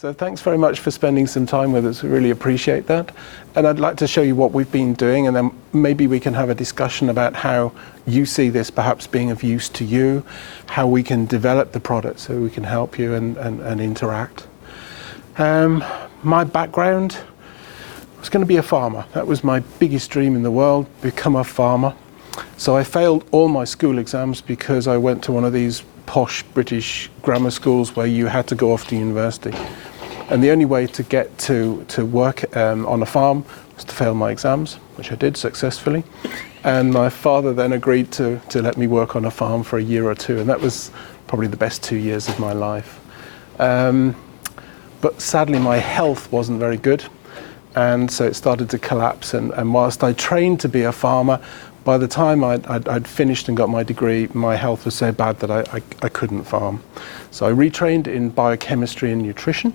So thanks very much for spending some time with us. We really appreciate that. And I'd like to show you what we've been doing, and then maybe we can have a discussion about how you see this perhaps being of use to you, how we can develop the product so we can help you and interact. My background was going to be a farmer. That was my biggest dream in the world, become a farmer. So I failed all my school exams because I went to one of these posh British grammar schools where you had to go off to university. And the only way to get to work on a farm was to fail my exams, which I did successfully. And my father then agreed to let me work on a farm for a year or two, and that was probably the best 2 years of my life. But sadly, my health wasn't very good, and so it started to collapse. And whilst I trained to be a farmer, by the time I'd finished and got my degree, my health was so bad that I couldn't farm. So I retrained in biochemistry and nutrition,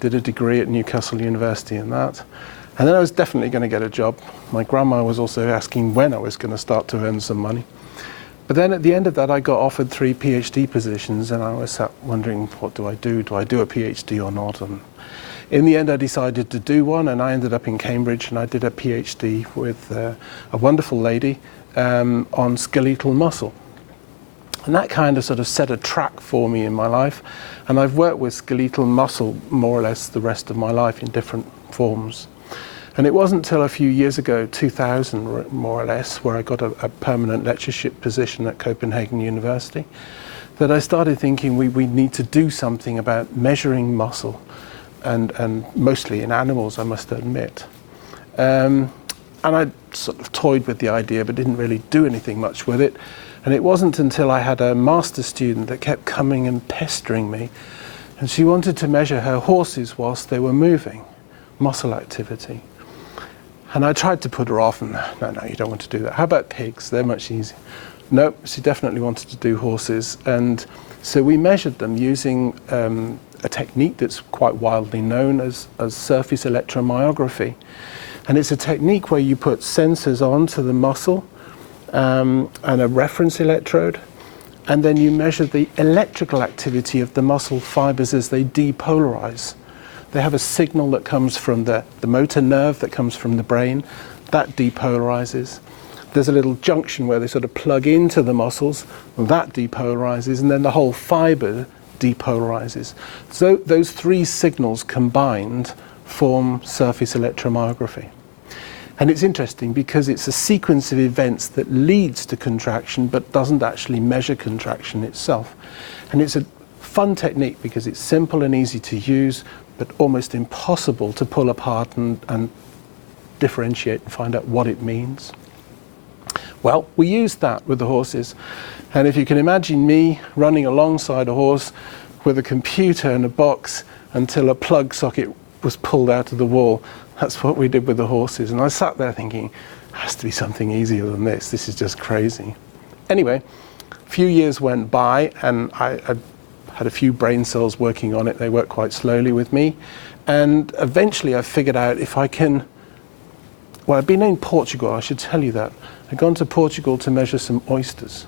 did a degree at Newcastle University in that, and then I was definitely going to get a job. My grandma was also asking when I was going to start to earn some money. But then at the end of that, I got offered 3 PhD positions, and I was sat wondering, what do I do? Do I do a PhD or not? And in the end, I decided to do one, and I ended up in Cambridge, and I did a PhD with a wonderful lady on skeletal muscle. And that kind of sort of set a track for me in my life. And I've worked with skeletal muscle more or less the rest of my life in different forms. And it wasn't until a few years ago, 2000 more or less, where I got a permanent lectureship position at Copenhagen University, that I started thinking we need to do something about measuring muscle, and mostly in animals, I must admit. And I sort of toyed with the idea, but didn't really do anything much with it. And it wasn't until I had a master's student that kept coming and pestering me, and she wanted to measure her horses whilst they were moving, muscle activity. And I tried to put her off, and no, you don't want to do that. How about pigs? They're much easier. No, she definitely wanted to do horses. And so we measured them using a technique that's quite widely known as surface electromyography. And it's a technique where you put sensors onto the muscle and a reference electrode, and then you measure the electrical activity of the muscle fibers as they depolarize. They have a signal that comes from the motor nerve that comes from the brain, that depolarizes. There's a little junction where they sort of plug into the muscles, that depolarizes, and then the whole fiber depolarizes. So those 3 signals combined form surface electromyography. And it's interesting because it's a sequence of events that leads to contraction but doesn't actually measure contraction itself. And it's a fun technique because it's simple and easy to use, but almost impossible to pull apart and differentiate and find out what it means. Well, we used that with the horses. And if you can imagine me running alongside a horse with a computer and a box until a plug socket was pulled out of the wall, that's what we did with the horses. And I sat there thinking, there has to be something easier than this. This is just crazy. Anyway, a few years went by, and I had a few brain cells working on it. They worked quite slowly with me. And eventually I figured out if I can, well, I've been in Portugal, I should tell you that. I'd gone to Portugal to measure some oysters,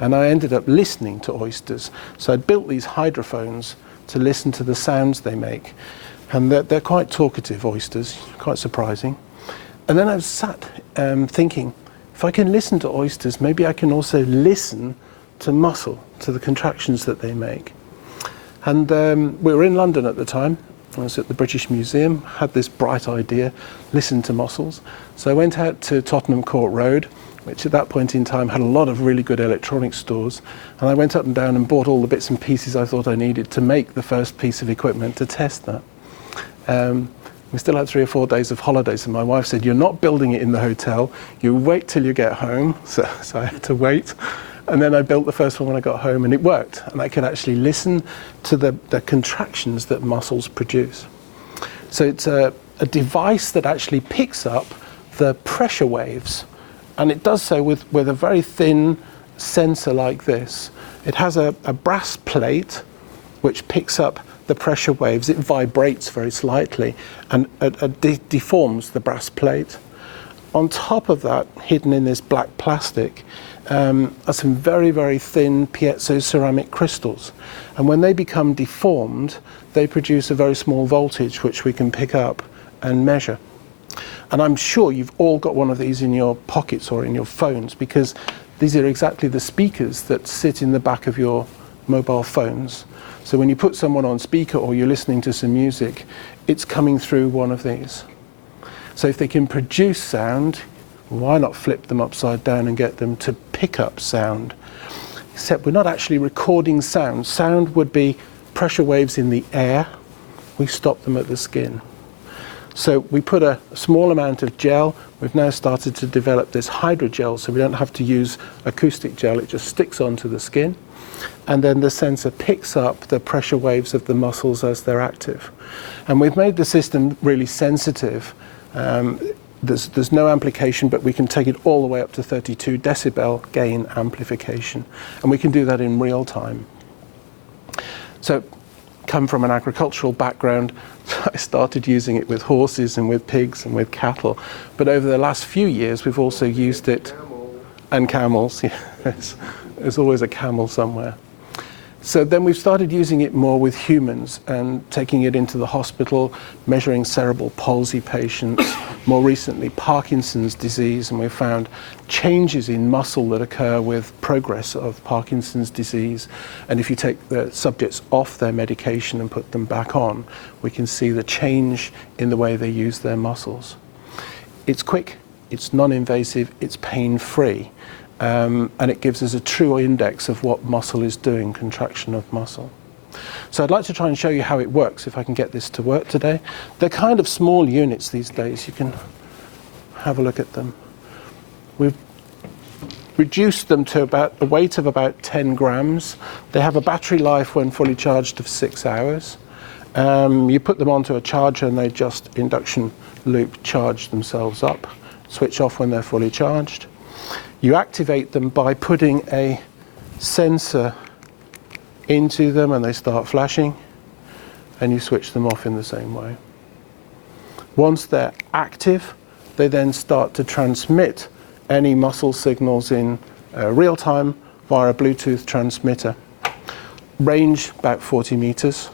and I ended up listening to oysters. So I'd built these hydrophones to listen to the sounds they make. And they're quite talkative oysters, quite surprising. And then I was sat thinking, if I can listen to oysters, maybe I can also listen to muscle, to the contractions that they make. And we were in London at the time. I was at the British Museum, had this bright idea, listen to muscles. So I went out to Tottenham Court Road, which at that point in time had a lot of really good electronics stores. And I went up and down and bought all the bits and pieces I thought I needed to make the first piece of equipment to test that. We still had 3 or 4 days of holidays, and my wife said, you're not building it in the hotel, you wait till you get home. So I had to wait. And then I built the first one when I got home, and it worked. And I could actually listen to the contractions that muscles produce. So it's a device that actually picks up the pressure waves. And it does so with a very thin sensor like this. It has a brass plate which picks up the pressure waves. It vibrates very slightly and deforms the brass plate. On top of that, hidden in this black plastic, are some very, very thin piezo ceramic crystals. And when they become deformed, they produce a very small voltage which we can pick up and measure. And I'm sure you've all got one of these in your pockets or in your phones, because these are exactly the speakers that sit in the back of your mobile phones. So when you put someone on speaker or you're listening to some music, it's coming through one of these. So if they can produce sound, why not flip them upside down and get them to pick up sound? Except we're not actually recording sound. Sound would be pressure waves in the air. We stop them at the skin. So we put a small amount of gel. We've now started to develop this hydrogel, so we don't have to use acoustic gel. It just sticks onto the skin. And then the sensor picks up the pressure waves of the muscles as they're active. And we've made the system really sensitive. There's no amplification, but we can take it all the way up to 32 decibel gain amplification. And we can do that in real time. So, come from an agricultural background, I started using it with horses and with pigs and with cattle. But over the last few years, we've also used it, and camels, yes. There's always a camel somewhere. So then we've started using it more with humans and taking it into the hospital, measuring cerebral palsy patients, more recently Parkinson's disease, and we've found changes in muscle that occur with progress of Parkinson's disease. And if you take the subjects off their medication and put them back on, we can see the change in the way they use their muscles. It's quick, it's non-invasive, it's pain-free. And it gives us a true index of what muscle is doing, contraction of muscle. So I'd like to try and show you how it works, if I can get this to work today. They're kind of small units these days. You can have a look at them. We've reduced them to about a weight of about 10 grams. They have a battery life when fully charged of 6 hours. You put them onto a charger and they just induction loop charge themselves up, switch off when they're fully charged. You activate them by putting a sensor into them and they start flashing, and you switch them off in the same way. Once they're active, they then start to transmit any muscle signals in real time via a Bluetooth transmitter. Range about 40 meters.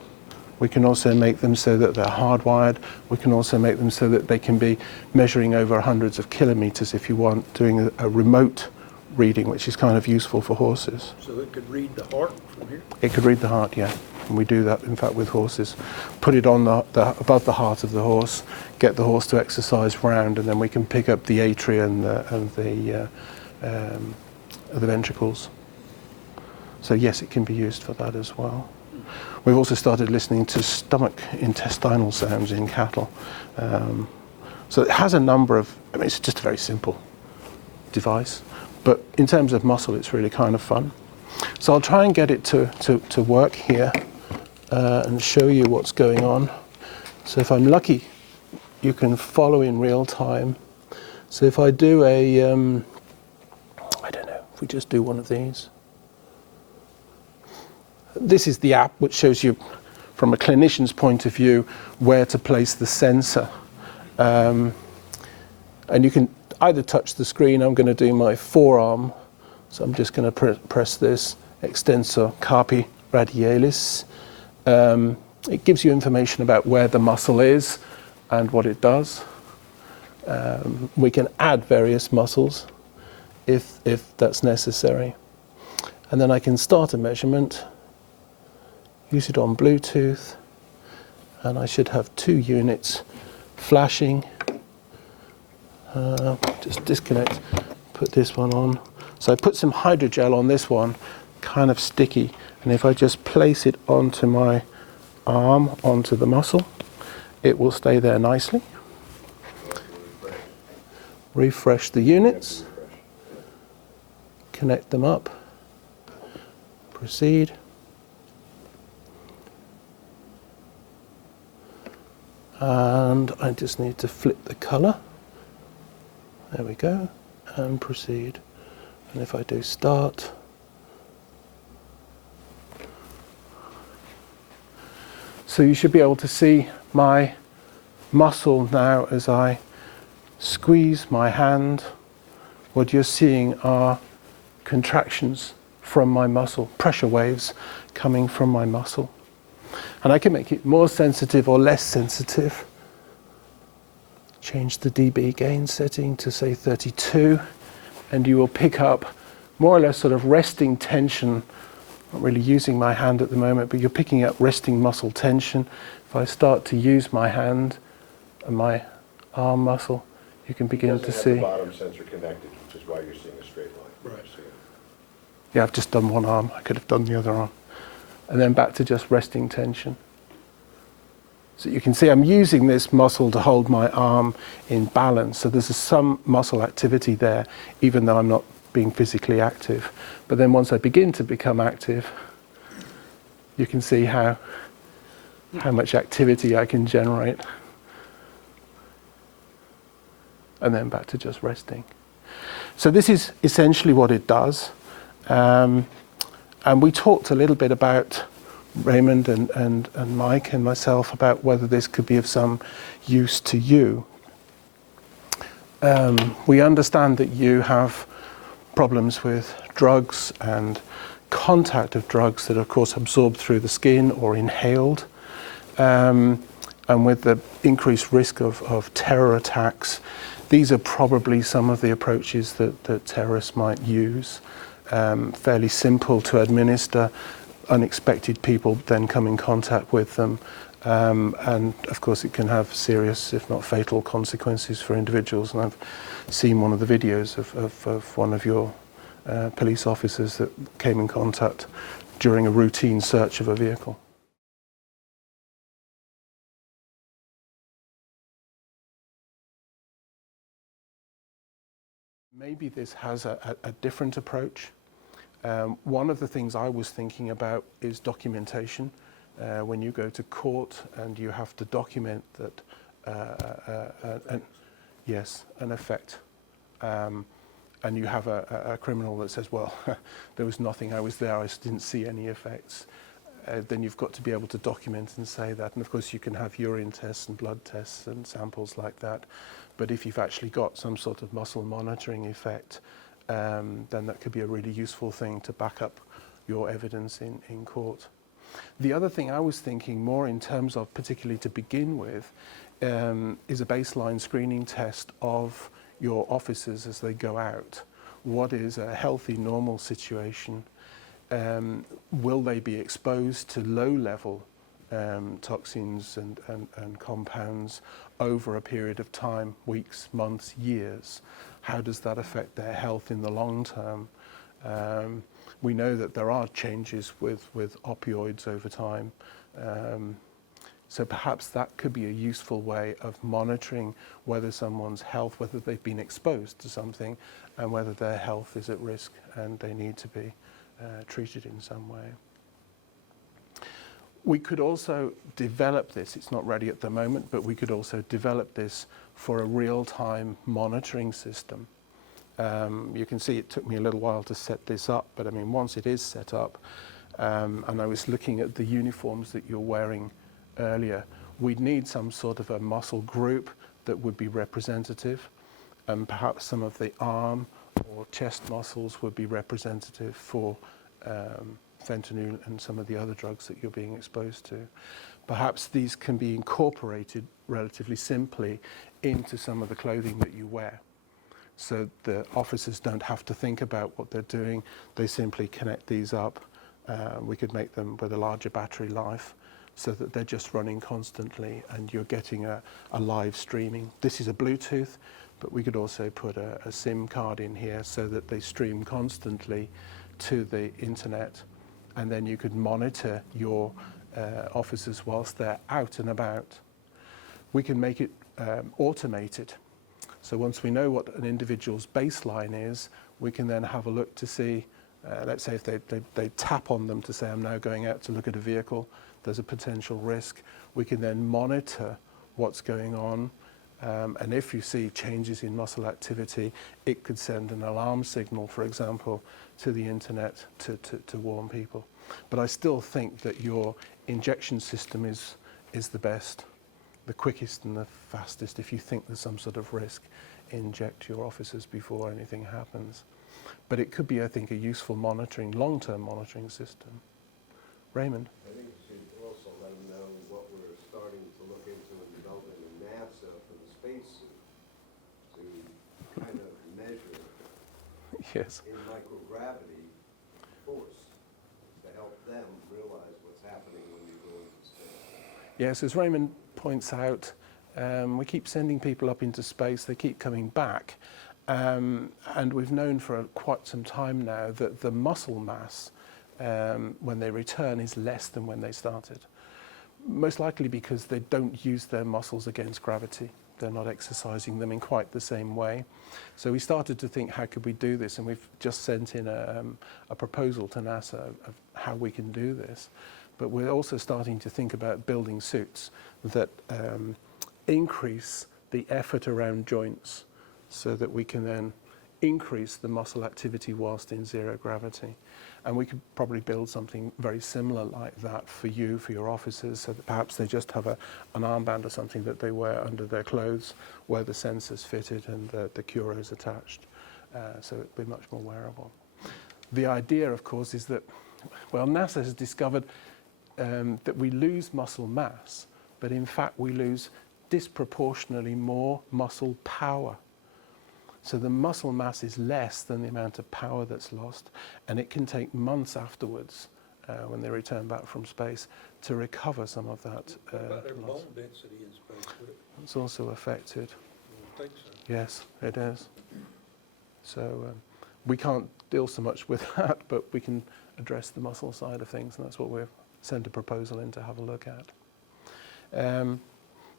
We can also make them so that they're hardwired. We can also make them so that they can be measuring over hundreds of kilometers if you want, doing a remote reading, which is kind of useful for horses. So it could read the heart from here? It could read the heart, yeah. And we do that, in fact, with horses. Put it on above the heart of the horse, get the horse to exercise round, and then we can pick up the atria and the ventricles. So yes, it can be used for that as well. We've also started listening to stomach intestinal sounds in cattle. So it has a number of, I mean, it's just a very simple device, but in terms of muscle, it's really kind of fun. So I'll try and get it to work here and show you what's going on. So if I'm lucky, you can follow in real time. So if I do I don't know, if we just do one of these. This is the app which shows you, from a clinician's point of view, where to place the sensor. And you can either touch the screen. I'm going to do my forearm. So I'm just going to press this, extensor carpi radialis. It gives you information about where the muscle is and what it does. We can add various muscles if that's necessary. And then I can start a measurement, use it on Bluetooth, and I should have 2 units flashing. Just disconnect, put this one on. So I put some hydrogel on this one, kind of sticky, and if I just place it onto my arm, onto the muscle, it will stay there nicely. Refresh the units, connect them up, proceed. And I just need to flip the color. There we go, and proceed. And if I do start, so you should be able to see my muscle now as I squeeze my hand, what you're seeing are contractions from my muscle, pressure waves coming from my muscle. And I can make it more sensitive or less sensitive. Change the dB gain setting to say 32, and you will pick up more or less sort of resting tension. Not really using my hand at the moment, but you're picking up resting muscle tension. If I start to use my hand and my arm muscle, you can begin to see. The bottom sensor connected, which is why you're seeing a straight line. Right. Yeah, I've just done one arm. I could have done the other arm. And then back to just resting tension. So you can see I'm using this muscle to hold my arm in balance. So there's some muscle activity there, even though I'm not being physically active. But then once I begin to become active, you can see how much activity I can generate. And then back to just resting. So this is essentially what it does. And we talked a little bit about, Raymond and Mike and myself, about whether this could be of some use to you. We understand that you have problems with drugs and contact of drugs that are, of course, absorbed through the skin or inhaled. And with the increased risk of terror attacks, these are probably some of the approaches that terrorists might use. Fairly simple to administer. Unexpected people then come in contact with them. And of course it can have serious, if not fatal, consequences for individuals. And I've seen one of the videos of one of your police officers that came in contact during a routine search of a vehicle. Maybe this has a different approach. One of the things I was thinking about is documentation. When you go to court and you have to document that an effect, and you have a criminal that says, well, there was nothing, I was there, I just didn't see any effects, then you've got to be able to document and say that. And of course you can have urine tests and blood tests and samples like that. But if you've actually got some sort of muscle monitoring effect, then that could be a really useful thing to back up your evidence in court. The other thing I was thinking more in terms of, particularly to begin with, is a baseline screening test of your officers as they go out. What is a healthy, normal situation? Will they be exposed to low-level toxins and compounds over a period of time, weeks, months, years? How does that affect their health in the long term? We know that there are changes with opioids over time. So perhaps that could be a useful way of monitoring whether someone's health, whether they've been exposed to something, and whether their health is at risk and they need to be treated in some way. We could also develop this, it's not ready at the moment, but we could also develop this for a real-time monitoring system. You can see it took me a little while to set this up, but I mean, once it is set up, and I was looking at the uniforms that you're wearing earlier, we'd need some sort of a muscle group that would be representative, and perhaps some of the arm or chest muscles would be representative for fentanyl and some of the other drugs that you're being exposed to. Perhaps these can be incorporated relatively simply into some of the clothing that you wear. So the officers don't have to think about what they're doing, they simply connect these up. We could make them with a larger battery life so that they're just running constantly and you're getting a live streaming. This is a Bluetooth, but we could also put a SIM card in here so that they stream constantly to the internet, and then you could monitor your officers whilst they're out and about. We can make it automated. So once we know what an individual's baseline is, we can then have a look to see, let's say if they tap on them to say, I'm now going out to look at a vehicle, there's a potential risk. We can then monitor what's going on. And if you see changes in muscle activity, it could send an alarm signal, for example, to the internet to warn people. But I still think that your injection system is the best. the quickest and the fastest, if you think there's some sort of risk, inject your officers before anything happens. But it could be, I think, a useful monitoring, long-term monitoring system. Raymond? I think we should also let them know what we're starting to look into in developing in NASA for the spacesuit to kind of measure Yes. in microgravity force to help them realize what's happening when you go into space. Yes, as Raymond points out, we keep sending people up into space, they keep coming back, and we've known for quite some time now that the muscle mass when they return is less than when they started. Most likely because they don't use their muscles against gravity. They're not exercising them in quite the same way. So we started to think, how could we do this? And we've just sent in a proposal to NASA of how we can do this. But we're also starting to think about building suits that increase the effort around joints so that we can then increase the muscle activity whilst in zero gravity. And we could probably build something very similar like that for you, for your officers, so that perhaps they just have an armband or something that they wear under their clothes where the sensor's fitted and the CURO's attached. So it'd be much more wearable. The idea, of course, is that, well, NASA has discovered that we lose muscle mass, but in fact we lose disproportionately more muscle power. So the muscle mass is less than the amount of power that's lost, and it can take months afterwards, when they return back from space, to recover some of that What about their loss. bone density in space? Would it, It's also affected. I don't think so. Yes, it is. So we can't deal so much with that, but we can address the muscle side of things, and that's what we've sent a proposal in to have a look at.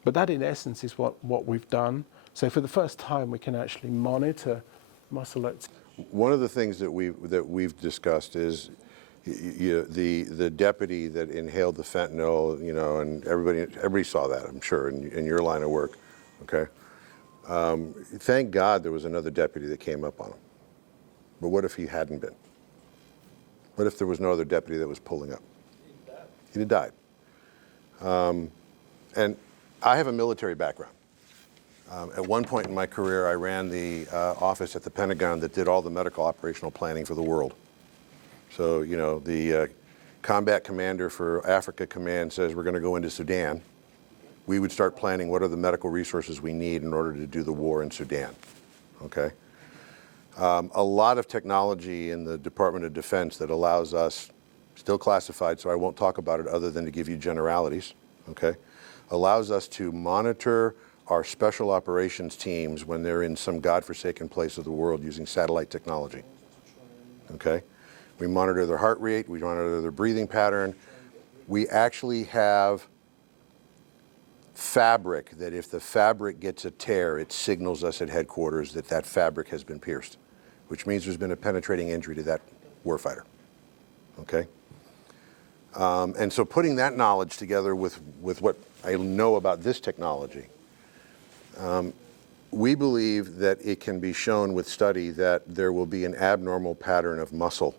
But that, in essence, is what we've done. So for the first time, we can actually monitor muscle activity. One of the things that we've discussed is the deputy that inhaled the fentanyl, and everybody saw that, I'm sure, in your line of work, okay? Thank God there was another deputy that came up on him. But what if he hadn't been? What if there was no other deputy that was pulling up? He'd have died. And I have a military background. At one point in my career, I ran the office at the Pentagon that did all the medical operational planning for the world. So, the combat commander for Africa Command says we're going to go into Sudan. We would start planning what are the medical resources we need in order to do the war in Sudan, okay? A lot of technology in the Department of Defense that allows us, still classified, so I won't talk about it other than to give you generalities, okay? Allows us to monitor our special operations teams when they're in some godforsaken place of the world using satellite technology, okay? We monitor their heart rate, we monitor their breathing pattern. We actually have fabric that if the fabric gets a tear, it signals us at headquarters that that fabric has been pierced, which means there's been a penetrating injury to that warfighter, okay? And so putting that knowledge together with what I know about this technology, we believe that it can be shown with study that there will be an abnormal pattern of muscle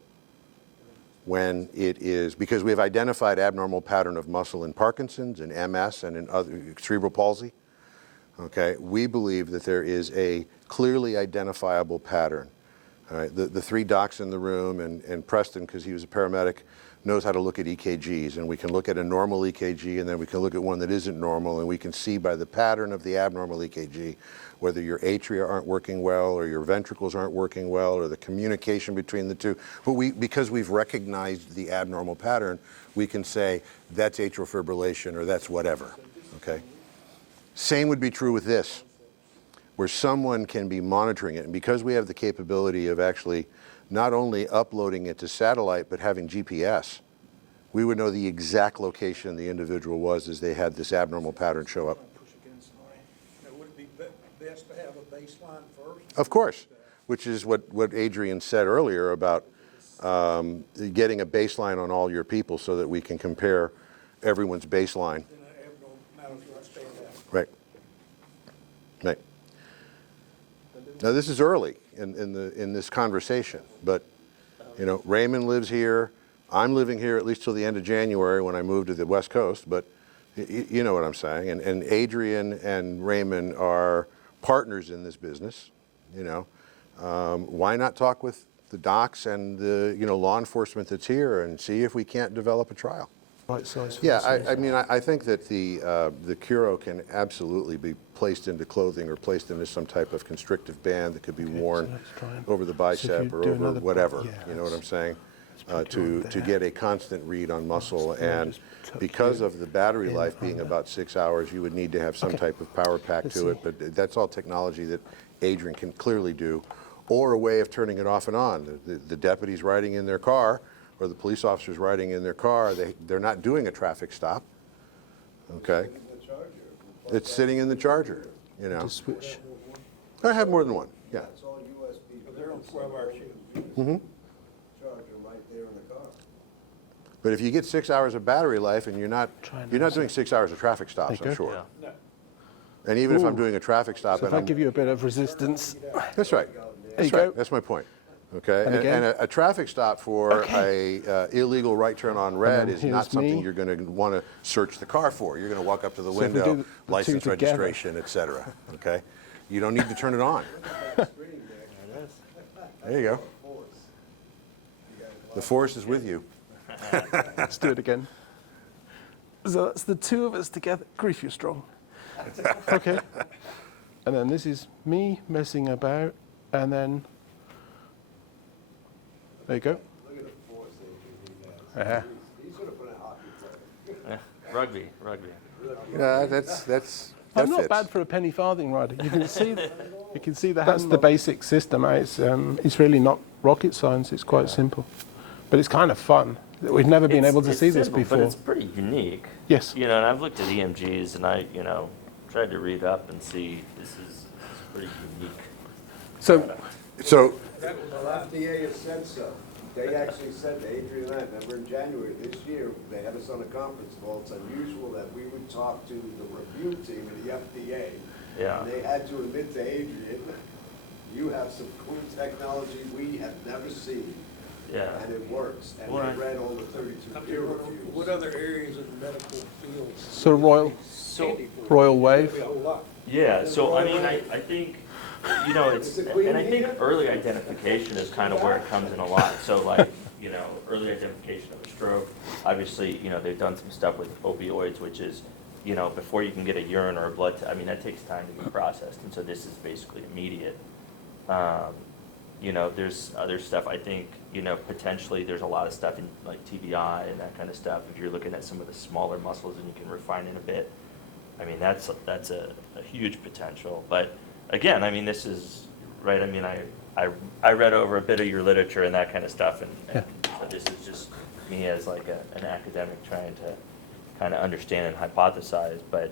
when it is, because we have identified abnormal pattern of muscle in Parkinson's and MS and in other cerebral palsy, okay? We believe that there is a clearly identifiable pattern. All right, the three docs in the room and Preston, because he was a paramedic, knows how to look at EKGs, and we can look at a normal EKG and then we can look at one that isn't normal, and we can see by the pattern of the abnormal EKG whether your atria aren't working well or your ventricles aren't working well or the communication between the two. But because we've recognized the abnormal pattern, we can say that's atrial fibrillation or that's whatever, okay? Same would be true with this, where someone can be monitoring it, and because we have the capability of actually not only uploading it to satellite, but having GPS, we would know the exact location the individual was as they had this abnormal pattern show up. Now, would it be best to have a baseline first? Of course, which is what Adrian said earlier about getting a baseline on all your people so that we can compare everyone's baseline. Then abnormal matters where I stand out. Right. Right. Now this is early in this conversation, but Raymond lives here. I'm living here at least till the end of January when I move to the West Coast. But You know what I'm saying. And Adrian and Raymond are partners in this business, you know. Why not talk with the docs and the, you know, law enforcement that's here and see if we can't develop a trial? Right size for Yeah, the I mean, I think that the CURO can absolutely be placed into clothing or placed into some type of constrictive band that could be worn so let's try and- over the bicep you or do over another- whatever, yeah, you know what I'm saying? put you on To there. get a constant read on muscle, so I'll and just tuck because you of the battery in life being under. about 6 hours, you would need to have some Okay. type of power pack Let's to it, see. but that's all technology that Adrian can clearly do, or a way of turning it off and on. The deputies riding in their car, or the police officers riding in their car, they're not doing a traffic stop, okay? The charger. It's sitting in the charger, you know. Just switch. I have more than one, yeah. It's all USB. But they're on 12-hour shifts. Charger right there in the car. But if you get 6 hours of battery life and you're not doing 6 hours of traffic stops, There you I'm go. sure. No. And even if I'm Ooh. doing a traffic stop, So if and I I'm, give you a bit of resistance, that's right, there you that's go. right, that's my point. Okay, And again? and a traffic stop for a illegal right turn on red then is not here's something me. you're going to want to search the car for. You're going to walk up to the So if we window, do the license, two together. registration, et cetera. Okay, you don't need to turn it on. There you go. The force is with you. let's do it again. So that's the two of us together. Grief, you're strong. Okay. And then this is me messing about, and then there you go. Look at the force Adrian has. Uh-huh. He's gonna put a hockey player. Rugby. Yeah, that I'm not fits. bad for a penny farthing rider. You can see, that's the basic system. It's really not rocket science. It's quite simple, but it's kind of fun. We've never been able to It's see this simple, before. But it's pretty unique. Yes. You know, and I've looked at EMGs and I, you know, tried to read up and see this is pretty unique. So, So, Well, FDA has said so. They actually said to Adrian and I, remember in January this year, they had us on a conference call. It's unusual that we would talk to the review team of the FDA. Yeah. And they had to admit to Adrian, you have some cool technology we have never seen. Yeah. And it works. And Well, they read all the 32 peer reviews. What other areas in the medical field? So Royal- Handy for? Royal Wave. Maybe a whole lot. Yeah, so I mean, I think, you know, it's, and I think early identification is kind of where it comes in a lot. So like, you know, early identification of a stroke, obviously, you know, they've done some stuff with opioids, which is, you know, before you can get a urine or a blood, I mean, that takes time to be processed, and so this is basically immediate. You know, there's other stuff, I think, you know, potentially there's a lot of stuff in like TBI and that kind of stuff. If you're looking at some of the smaller muscles and you can refine it a bit, I mean, that's a huge potential. But again, I mean, this is, right, I mean, I read over a bit of your literature and that kind of stuff, and so this is just me as like an academic trying to kind of understand and hypothesize, but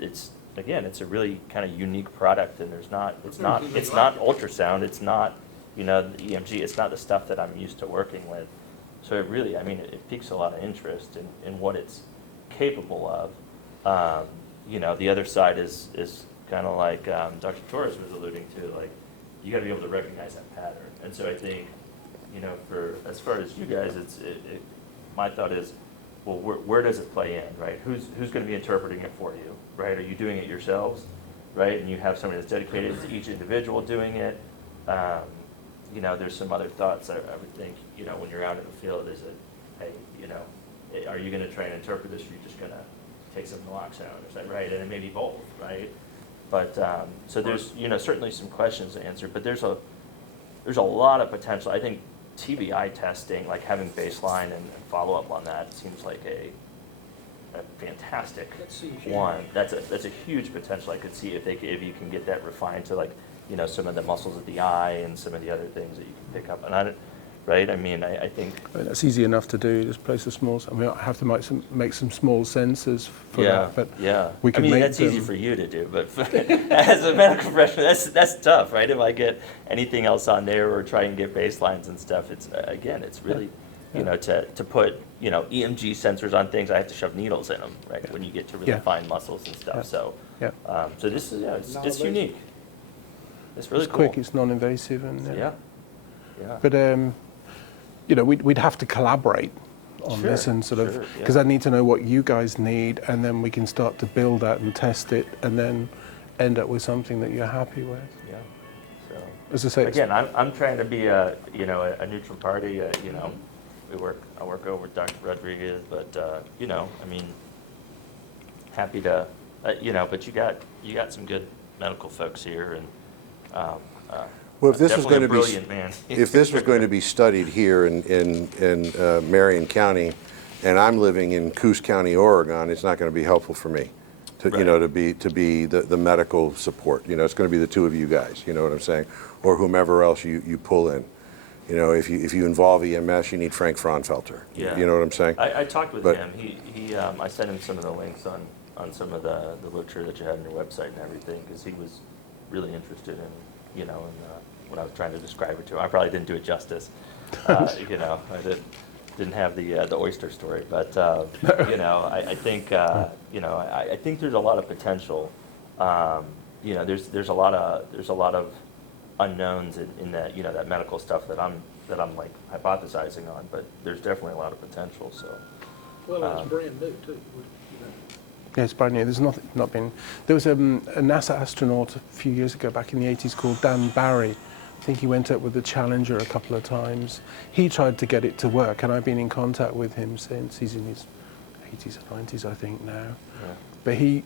it's, again, it's a really kind of unique product, and it's not ultrasound, it's not, you know, the EMG, it's not the stuff that I'm used to working with. So it really, I mean, it piques a lot of interest in what it's capable of. You know, the other side is kind of like Dr. Torres was alluding to, like, you gotta be able to recognize that pattern. And so I think, you know, for, as far as you guys, my thought is, well, where does it play in, right? Who's going to be interpreting it for you, right? Are you doing it yourselves, right? And you have somebody that's dedicated to each individual doing it. You know, there's some other thoughts I would think, you know, when you're out in the field, is it, hey, you know, are you going to try and interpret this, or are you just going to take some naloxone, or something, right? And it may be both, right? But, so there's, you know, certainly some questions to answer, but there's a lot of potential. I think TBI testing, like having baseline and follow-up on that, seems like a fantastic one. That's a huge potential I could see if you can get that refined to, like, you know, some of the muscles of the eye and some of the other things that you can pick up. And right? I mean, I think. I mean, that's easy enough to do. Just place a small. I mean, I have to make some small sensors for that, but we can I mean, make that's them. easy for you to do, but as a medical professional, that's tough, right? If I get anything else on there or try and get baselines and stuff, it's again, it's really, you know, to put, you know, EMG sensors on things, I have to shove needles in them, right? When you get to really fine muscles and stuff. So, so this is it's unique. It's really It's cool. quick. It's non-invasive, and Yeah. But you know, we'd have to collaborate on Sure, this and sort of, sure, yeah. because I need to know what you guys need, and then we can start to build that and test it, and then end up with something that you're happy with. Yeah. So As I say, it's- again, I'm trying to be a neutral party. I work over with Dr. Rodriguez, but I mean, happy to, but you got some good medical folks here, and Well, if this was definitely going a to be, brilliant man. if this was going to be studied here in Marion County, and I'm living in Coos County, Oregon, it's not going to be helpful for me to, Right. to be the medical support. It's going to be the two of you guys, you know what I'm saying? Or whomever else you pull in. If you involve EMS, you need Frank Fraunfelter. Yeah. You know what I'm saying? I talked with But- him. I sent him some of the links on some of the literature that you had on your website and everything, because he was really interested in, what I was trying to describe it to him. I probably didn't do it justice. I didn't have the oyster story, but I think I think there's a lot of potential. There's a lot of unknowns in that that medical stuff that I'm like hypothesizing on, but there's definitely a lot of potential. So Well, it's brand new too. Yeah, it's brand new. There's not been. There was a NASA astronaut a few years ago, back in the 80s, called Dan Barry. I think he went up with the Challenger a couple of times. He tried to get it to work, and I've been in contact with him since. He's in his 80s or 90s, I think, now. yeah. But he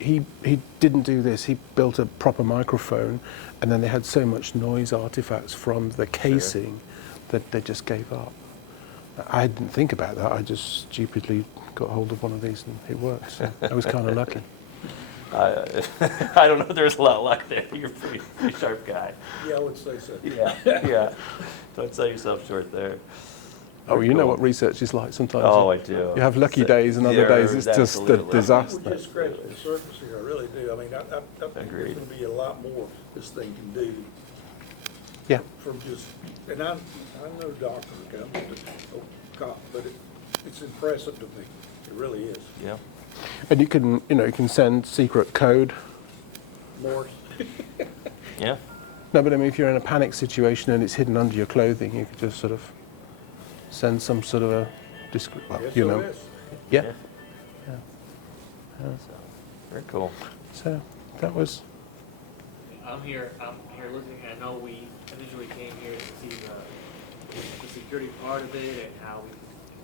didn't do this. He built a proper microphone, and then they had so much noise artifacts from the casing that they just gave up. I didn't think about that. I just stupidly got hold of one of these, and it worked. So I was kind of lucky. I don't know if there's a lot of luck there. You're a pretty sharp guy. Yeah, I would say so. Yeah. Don't sell yourself short there. Oh, Very you know cool. what research is like sometimes. Oh, I do. You have lucky So- days, and other Yeah, days it's just a absolutely. We're disaster. just scratching the surface here, I really do. I mean, I think there's Agreed. gonna be a lot more this thing can do Yeah. from just, and I'm no doctor, okay, I'm just a cop, but it's impressive to me. It really is. Yeah. And you can send secret code. Morse. Yeah. No, but I mean, if you're in a panic situation and it's hidden under your clothing, you could just sort of send some sort of a discreet, well, SOS. Yeah. So, very cool. So that was. I'm here looking, I know we initially came here to see the security part of it and how we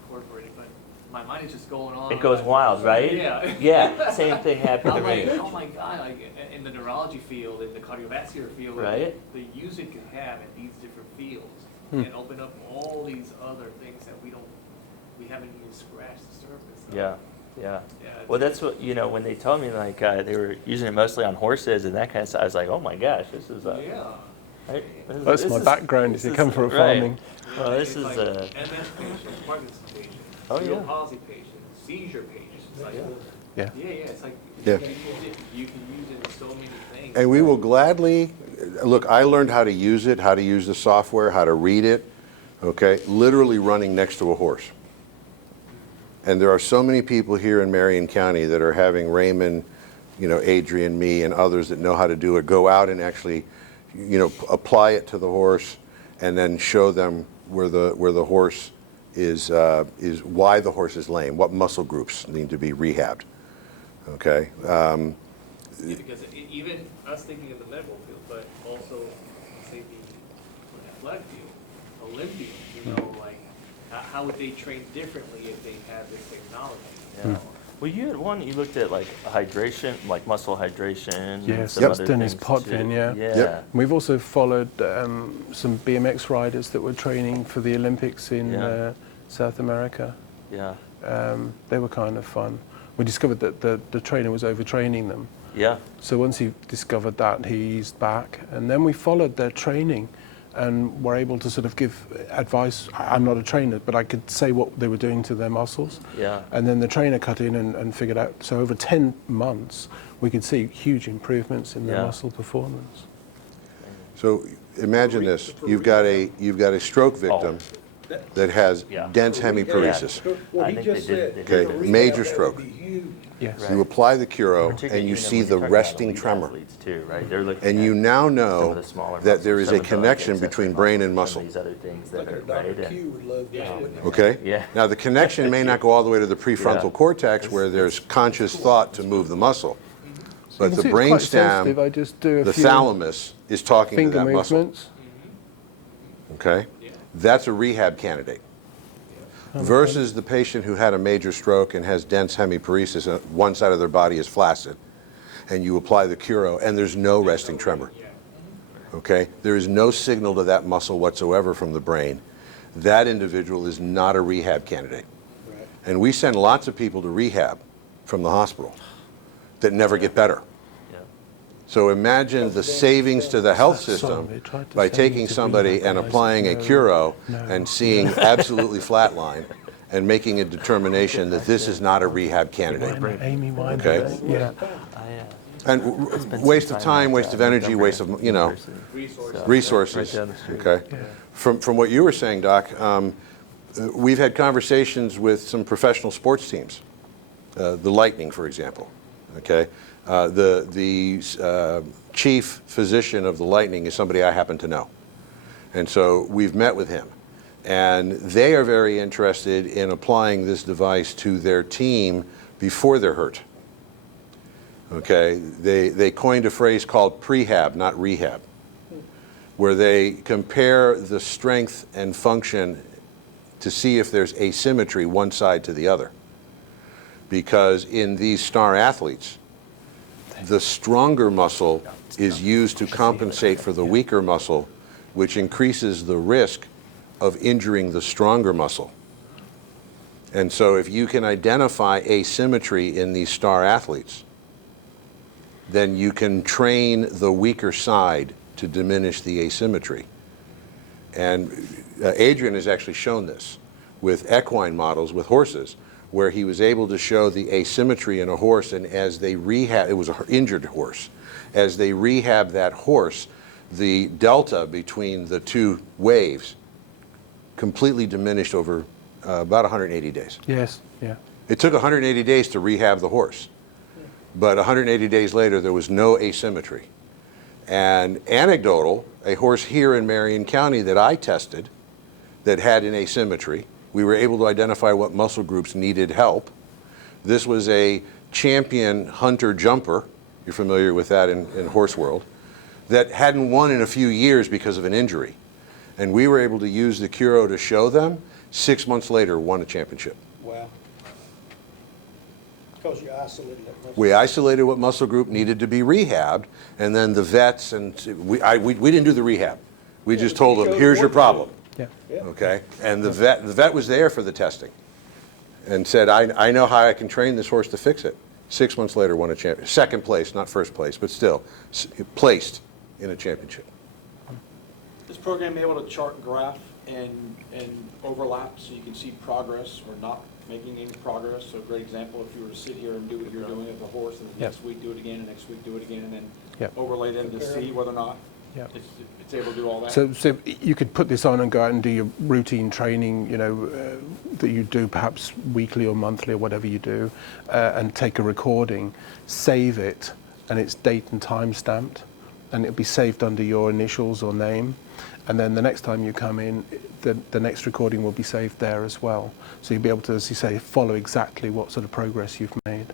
incorporate it, but my mind is just going on. It goes wild, right? Yeah. Yeah. Same thing happened to I'm like, me. oh my God, like in the neurology field, in the cardiovascular field, Right. the use it can have in these different fields and open up all these other things that we haven't even scratched the surface of. Yeah. Yeah, Well, that's what when they told me like they were using it mostly on horses and that kind of stuff. I was like, oh my gosh, this is Yeah. right? That's my background. Is you come from right. farming. Well, this It's is like MS patients, Parkinson's patients, Oh, cerebral yeah. palsy patients, seizure patients. It's like, Yeah. it's like Yeah. you can use it in so many things. And we will gladly, look, I learned how to use it, how to use the software, how to read it, okay, literally running next to a horse. And there are so many people here in Marion County that are having Raymond, Adrian, me, and others that know how to do it, go out and actually, apply it to the horse and then show them where the horse is why the horse is lame, what muscle groups need to be rehabbed, okay? Because even us thinking of the medical field, but also, say, the athletic field, Olympians, like, how would they train differently if they had this technology? Yeah. Well, you had one. You looked at like hydration, like muscle hydration. and Yes, some yep. other Dennis things, Potvin, too. yeah. Yeah. Yep. We've also followed some BMX riders that were training for the Olympics in Yeah. South America. Yeah. They were kind of fun. We discovered that the trainer was overtraining them. Yeah. So once he discovered that, he eased back. And then we followed their training and were able to sort of give advice. I'm not a trainer, but I could say what they were doing to their muscles. Yeah. And then the trainer cut in and figured out. So over 10 months, we could see huge improvements in their Yeah. muscle performance. So imagine this, you've got a stroke victim that has Yeah. dense hemiparesis. What I he think just they did- said. they did the that. rehab, Major that stroke. would be huge. Yes. You apply the CURO, Particularly, and you know, see when the you're talking about resting elite tremor. athletes too, right? They're looking And at you now some know of the smaller that there muscles, is some a of the, like, connection accessory between brain and muscles, muscle. some of these other things that Like are Dr. right. Q would love this, wouldn't he? Okay? Yeah. Now, the connection may not go all the way to the prefrontal Yeah. cortex where there's conscious thought to move the muscle. You But can the see it's quite sensitive. brainstem, I just do a the few thalamus, is talking to finger that muscle. movements. Okay? That's a rehab candidate. Versus the patient who had a major stroke and has dense hemiparesis, one side of their body is flaccid, and you apply the CURO, and there's no resting tremor. Okay? There is no signal to that muscle whatsoever from the brain. That individual is not a rehab candidate. Right. And we send lots of people to rehab from the hospital that never get better. Yeah. So imagine the savings to the health That song, system they tried to by send me taking to somebody rehab, and and I applying a said, CURO no, and seeing absolutely flatline and making a determination that this is not a rehab candidate. Amy Winehouse. Okay. Yeah. And waste of time, waste of energy, waste of, you know, resources. Right down the street. Okay. From what you were saying, Doc, we've had conversations with some professional sports teams, the Lightning, for example. Okay. The chief physician of the Lightning is somebody I happen to know. And so we've met with him. And they are very interested in applying this device to their team before they're hurt. Okay, they coined a phrase called prehab, not rehab, where they compare the strength and function to see if there's asymmetry one side to the other. Because in these star athletes, the stronger muscle is used to compensate for the weaker muscle, which increases the risk of injuring the stronger muscle. And so if you can identify asymmetry in these star athletes, then you can train the weaker side to diminish the asymmetry. And Adrian has actually shown this with equine models with horses, where he was able to show the asymmetry in a horse, and as they rehab, it was an injured horse, as they rehab that horse, the delta between the two waves completely diminished over about 180 days. Yes. Yeah. It took 180 days to rehab the horse, but 180 days later there was no asymmetry. And anecdotal, a horse here in Marion County that I tested that had an asymmetry, we were able to identify what muscle groups needed help. This was a champion hunter jumper, you're familiar with that in horse world, that hadn't won in a few years because of an injury. And we were able to use the CURO to show them. 6 months later, won a championship. Wow. Because you isolated that muscle. We isolated what muscle group needed to be rehabbed, and then the vets, and we didn't do the rehab. We just told them, here's your problem. Yeah. Yeah. Okay? And the vet was there for the testing and said, I know how I can train this horse to fix it. 6 months later, won a championship. Second place, not first place, but still, placed in a championship. This program able to chart and graph and overlap so you can see progress or not making any progress. So a great example, if you were to sit here and do what you're doing with the horse, and the Yep. next week do it again, and next week do it again, and then Yep. overlay them to see whether or not Yep. it's able to do all that. So you could put this on and go out and do your routine training, that you do perhaps weekly or monthly or whatever you do, and take a recording, save it, and it's date and time stamped, and it'll be saved under your initials or name. And then the next time you come in, the next recording will be saved there as well. So you'll be able to, as you say, follow exactly what sort of progress you've made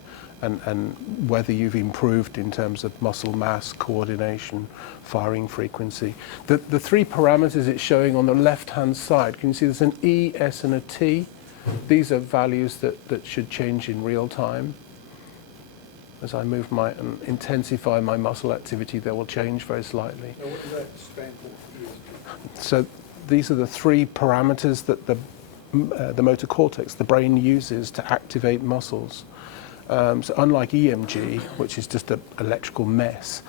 and whether you've improved in terms of muscle mass, coordination, firing frequency. The three parameters it's showing on the left-hand side, can you see there's an E, S, and a T? These are values that should change in real time. As I move and intensify my muscle activity, they will change very slightly. Now, what does that stand for? So these are the three parameters that the motor cortex, the brain, uses to activate muscles. So unlike EMG, which is just an electrical mess,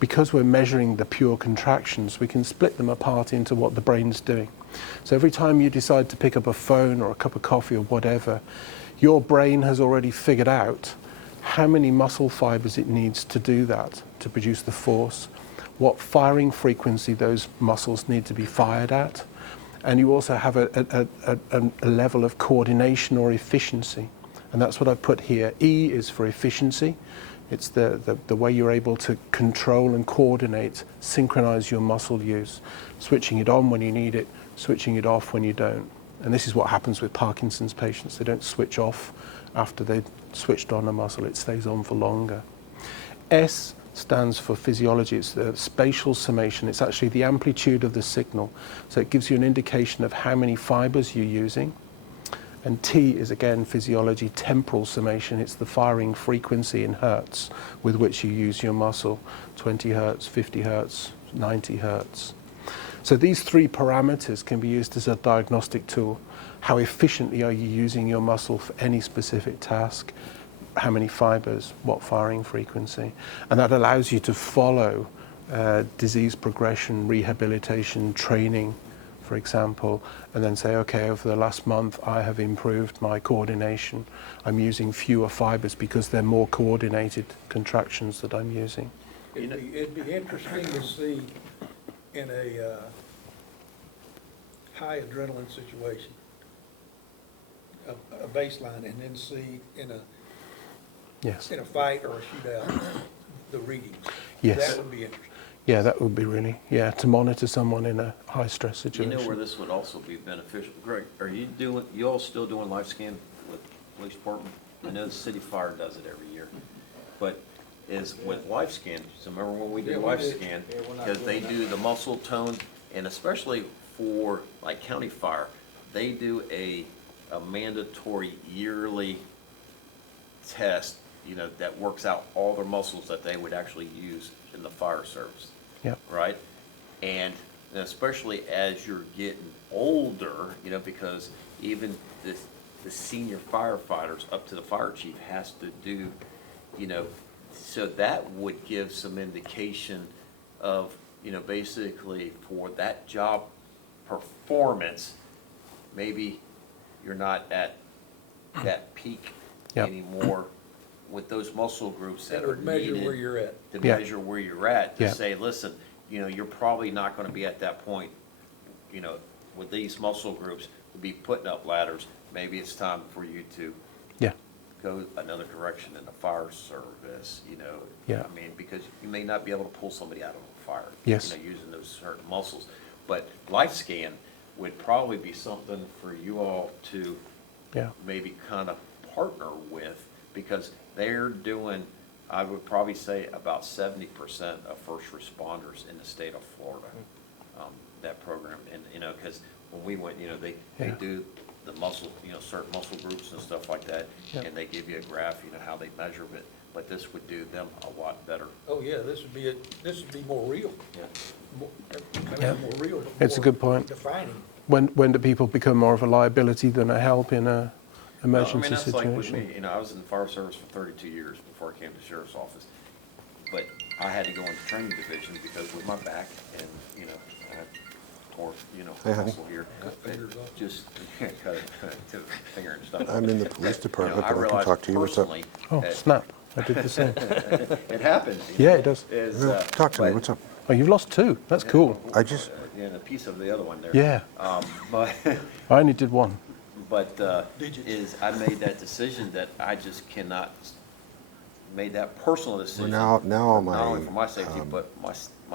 because we're measuring the pure contractions, we can split them apart into what the brain's doing. So every time you decide to pick up a phone or a cup of coffee or whatever, your brain has already figured out how many muscle fibers it needs to do that, to produce the force, what firing frequency those muscles need to be fired at, and you also have a level of coordination or efficiency. And that's what I've put here. E is for efficiency. It's the way you're able to control and coordinate, synchronize your muscle use, switching it on when you need it, switching it off when you don't. And this is what happens with Parkinson's patients. They don't switch off after they've switched on a muscle. It stays on for longer. S stands for physiology. It's the spatial summation. It's actually the amplitude of the signal. So it gives you an indication of how many fibers you're using. And T is, again, physiology, temporal summation. It's the firing frequency in hertz with which you use your muscle, 20 hertz, 50 hertz, 90 hertz. So these three parameters can be used as a diagnostic tool. How efficiently are you using your muscle for any specific task? How many fibers? What firing frequency? And that allows you to follow disease progression, rehabilitation, training, for example, and then say, okay, over the last month I have improved my coordination. I'm using fewer fibers because they're more coordinated contractions that I'm using. It'd be interesting to see in a high adrenaline situation, a baseline, and then see in a fight or a shootout, the readings. Yes. That would be interesting. Yeah, that would be really, to monitor someone in a high stress You situation. know where this would also be beneficial? Greg, are you all still doing life scan with police department? I know the city fire does it every year, but is with life scan, so remember when we did Yeah, we life did. scan? Yeah, we're not Because they doing do the muscle tone, and especially for like county fire, they do a mandatory yearly test, that works out all their muscles that they would actually use in the fire service. Yep. Right? And especially as you're getting older, because even the senior firefighters up to the fire chief has to do, so that would give some indication of, basically for that job performance, maybe you're not at that peak Yep. anymore with those muscle groups that That are would measure needed where you're at. to Yeah. measure where you're at, to Yeah. say, listen, you're probably not gonna be at that point, with these muscle groups, to be putting up ladders. Maybe it's time for you to Yeah. go another direction in the fire service, Yeah. I mean, because you may not be able to pull somebody out of a fire. Yes. Using those certain muscles. But life scan would probably be something for you all to Yeah. maybe kind of partner with, because they're doing, I would probably say about 70% of first responders in the state of Florida, that program. And, because when we went, they Yeah. do the muscle, certain muscle groups and stuff like that, Yeah. and they give you a graph, how they measure it. But this would do them a lot better. Oh, yeah, this would be more real. Yeah. Yeah. More real. but It's a more good point. Defining. When do people become more of a liability than a help in a emergency Well, I mean, that's like with situation? me, I was in the fire service for 32 years before I came to the sheriff's office. But I had to go into training division because with my back and, I had tore, Hey, honey. muscle here. fingers off. Just cut it to the finger and stuff. I'm in the police That, department, but I can realized talk to you. What's up? personally Oh, that snap. I did the same. It happens. Yeah, it does. Is, No, talk to me, but- what's up? Oh, you've lost two. That's cool. I just, And a piece of the other one there. Yeah. But, I only did one. Digits. is I made that decision that I just cannot, made that personal well, decision. now all Not only for my my safety, but my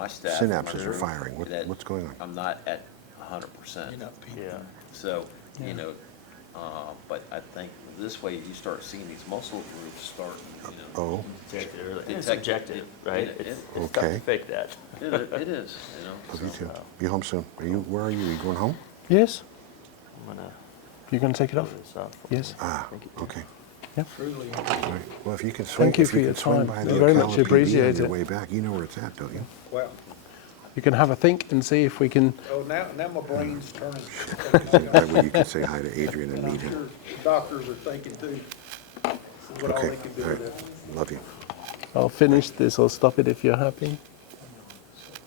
staff. synapses my are crew, firing. that What's going on? I'm not at 100%. You're not peaking. Yeah. So, but I think this way you start seeing these muscle groups start, Oh, Detect it early. It's Detect- subjective, right? it- It's tough Okay. to fake that. It is, love you so. too. Be home soon. Where are you? Are you going home? Yes? I'm gonna You going to take it throw off? this off. Yes. Ah, Thank you. okay. Truly. All right. Well, if you can swing, Thank you if for you your can swing time. by I the very much Ocala PD on appreciate your it. way back, you know where it's at, don't you? Wow. You can have a think and see if we can. Oh, now my brain's turning. That way you can say hi to Adrian and And meet I'm sure him. the doctors are thinking too, what all Okay, they can do all right. with that. Love you. I'll finish this or stop it if you're happy.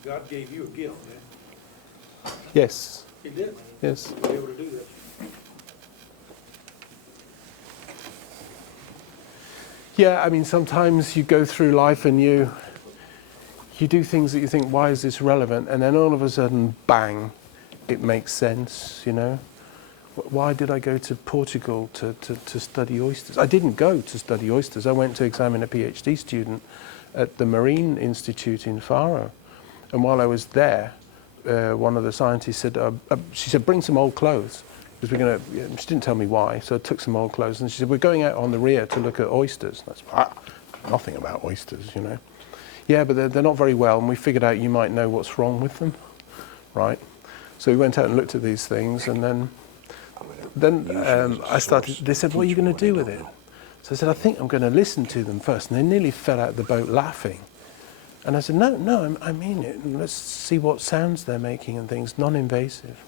God gave you a gift, man. Yes. He did. Yes. To be able to do that. Yeah, I mean, sometimes you go through life and you do things that you think, why is this relevant? And then all of a sudden, bang, it makes sense, Why did I go to Portugal to study oysters? I didn't go to study oysters. I went to examine a PhD student at the Marine Institute in Faro. And while I was there, one of the scientists said, she said, bring some old clothes. Because we're going to, she didn't tell me why, so I took some old clothes. And she said, we're going out on the Rio to look at oysters. And I said, nothing about oysters, you know. Yeah, but they're not very well, and we figured out you might know what's wrong with them, right? So we went out and looked at these things, and then I started, they said, what are you going to do with it? So I said, I think I'm going to listen to them first. And they nearly fell out of the boat laughing. And I said, no, I mean it. And let's see what sounds they're making and things, non-invasive.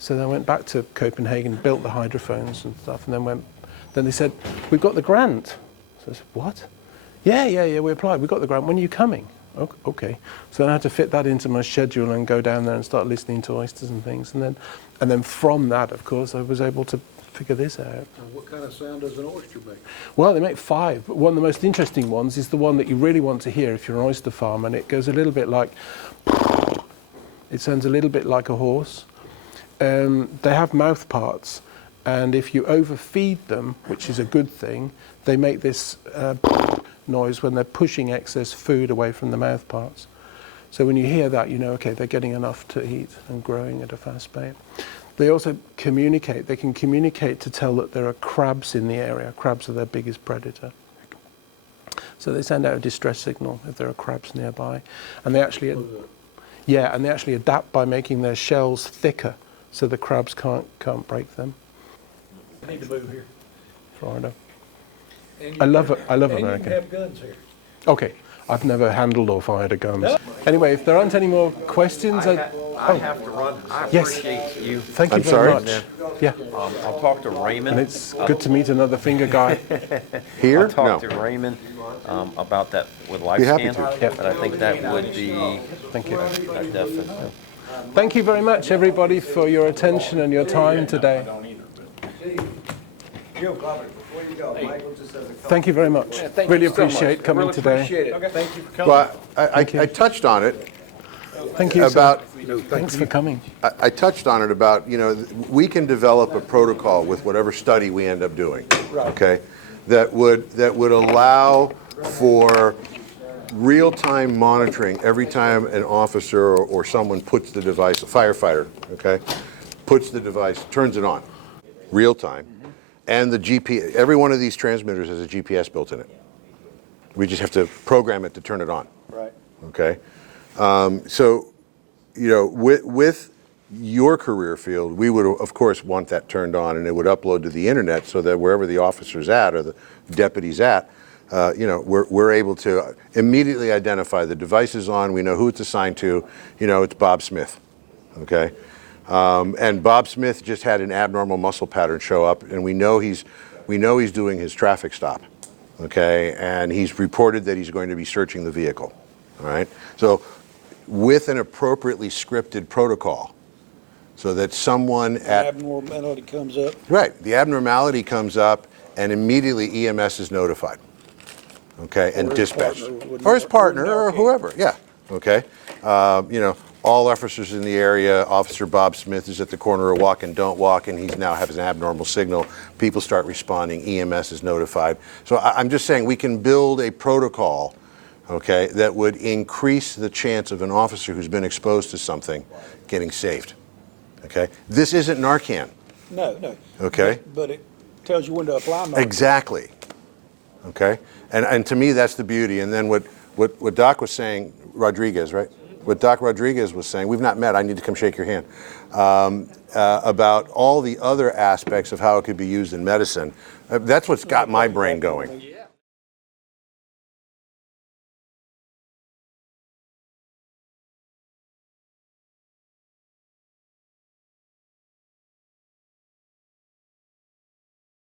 So then I went back to Copenhagen, built the hydrophones and stuff, and then they said, we've got the grant. So I said, what? Yeah, we applied. We got the grant. When are you coming? Okay. So then I had to fit that into my schedule and go down there and start listening to oysters and things. And then from that, of course, I was able to figure this out. And what kind of sound does an oyster make? Well, they make 5. But one of the most interesting ones is the one that you really want to hear if you're an oyster farm, and it goes a little bit like, it sounds a little bit like a horse. They have mouth parts, and if you overfeed them, which is a good thing, they make this noise when they're pushing excess food away from the mouth parts. So when you hear that, you know, okay, they're getting enough to eat and growing at a fast rate. They also communicate. They can communicate to tell that there are crabs in the area. Crabs are their biggest predator. So they send out a distress signal if there are crabs nearby. And they actually, and they actually adapt by making their shells thicker so the crabs can't break them. I need to move here. Florida. And I love and America. you can have guns here. Okay, I've never handled or fired a gun. Anyway, if there aren't any more questions, I have to run. I Yes. appreciate you. Thank you I'm very sorry? much. Yeah, I'll talk to Raymond. and it's good to meet another finger guy. Here? I'll talk No. to Raymond about that with Be happy LifeScan. to. Yeah. But I think that would be Thank you. a definite. Thank you very much, everybody, for your attention and your time today. Joe, Robert, before you go, Michael just has a couple. Thank you very much. Thank Really you so much. appreciate coming Really today. appreciate it. Thank you for coming. Well, I you. touched on it Thank you. sir. about, Thanks for coming. I touched on it about, you know, we can develop a protocol with whatever study we end up doing, okay? That would allow for real-time monitoring every time an officer or someone puts the device, a firefighter, okay, puts the device, turns it on, real time, and the GPS, every one of these transmitters has a GPS built in it. We just have to program it to turn it on. Right. Okay? So, you know, with your career field, we would, of course, want that turned on, and it would upload to the internet so that wherever the officer's at or the deputy's at, you know, we're able to immediately identify the device is on, we know who it's assigned to, you know, it's Bob Smith, okay? And Bob Smith just had an abnormal muscle pattern show up, and we know he's doing his traffic stop, okay? And he's reported that he's going to be searching the vehicle, all right? So with an appropriately scripted protocol, so that someone at... Abnormality comes up. Right, the abnormality comes up, and immediately EMS is notified, okay, and dispatched. Or his partner, or whoever, yeah, okay? You know, all officers in the area, Officer Bob Smith is at the corner of walk and don't walk, and he's now has an abnormal signal. People start responding, EMS is notified. So I'm just saying we can build a protocol, okay, that would increase the chance of an officer who's been exposed to something getting saved, okay? This isn't Narcan, No. okay? But it tells you when to apply Narcan. Exactly, okay? And to me, that's the beauty. And then what Doc was saying, Rodriguez, right? What Doc Rodriguez was saying, we've not met, I need to come shake your hand, about all the other aspects of how it could be used in medicine. That's what's got my brain going.